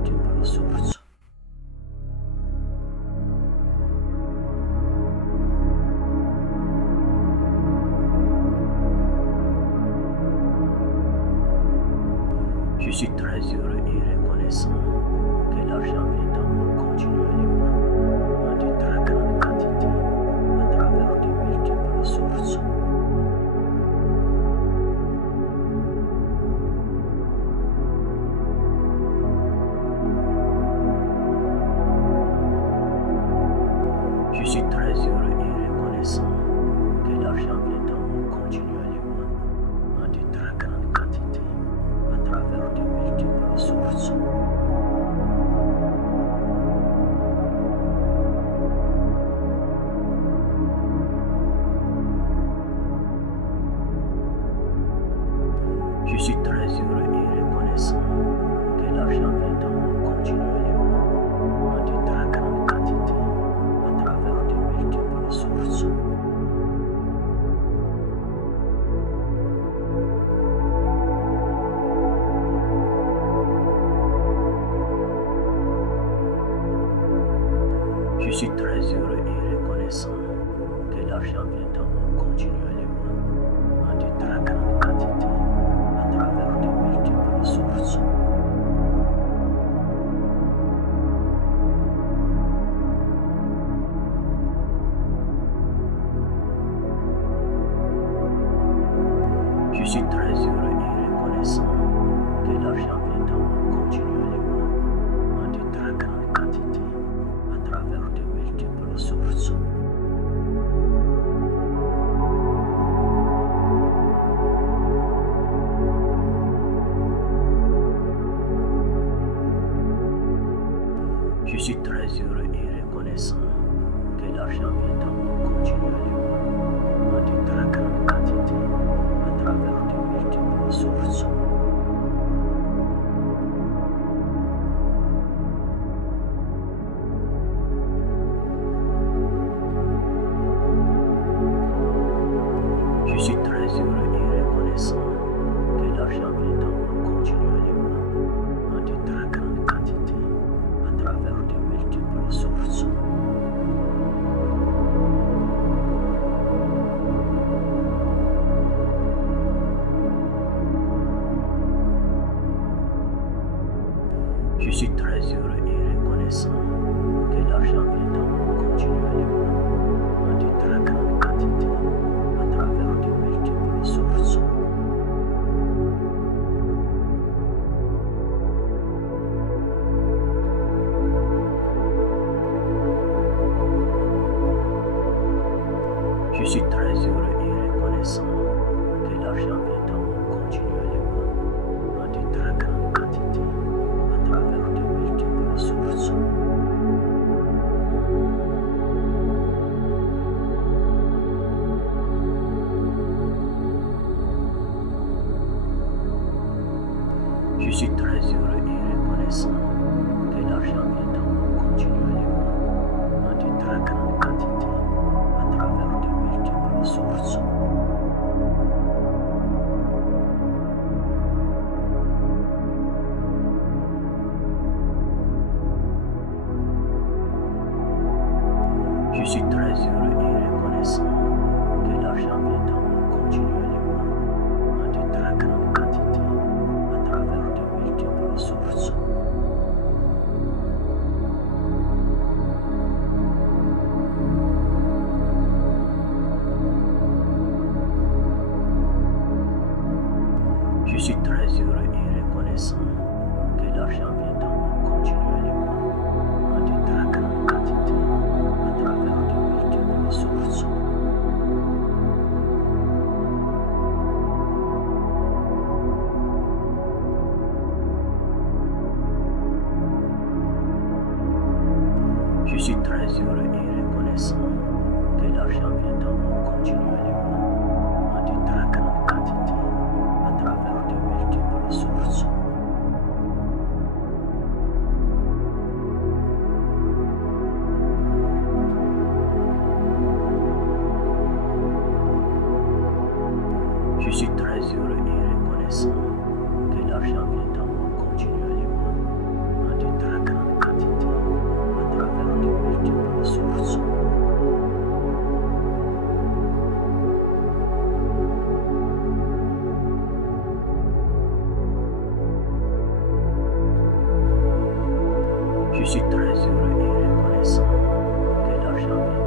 multiples sources. Je suis très heureux et reconnaissant que l'argent vient à moi continuellement en de très grandes quantités à travers de multiples sources. Je suis très heureux et reconnaissant que l'argent vient à moi continuellement en de très grandes quantités à travers de multiples sources. Je suis très heureux et reconnaissant que l'argent vient à moi continuellement en de très grandes quantités à travers de multiples sources. Je suis très heureux et reconnaissant que l'argent vient à moi continuellement en de très grandes quantités à travers de multiples sources. Je suis très heureux et reconnaissant que l'argent vient à moi continuellement en de très grandes quantités à travers de multiples sources. Je suis très heureux et reconnaissant que l'argent vient à moi continuellement en de très grandes quantités à travers de multiples sources. Je suis très heureux et reconnaissant que l'argent vient à moi continuellement en de très grandes quantités à travers de multiples sources. Je suis très heureux et reconnaissant que l'argent vient à moi continuellement en de très grandes quantités à travers de multiples sources. Je suis très heureux et reconnaissant que l'argent vient à moi continuellement en de très grandes quantités à travers de multiples sources. Je suis très heureux et reconnaissant que l'argent vient à moi continuellement en de très grandes quantités à travers de multiples sources. Je suis très heureux et reconnaissant que l'argent vient à moi continuellement en de très grandes quantités à travers de multiples sources. Je suis très heureux et reconnaissant que l'argent vient à moi continuellement en de très grandes quantités à travers de multiples sources. Je suis très heureux et reconnaissant que l'argent vient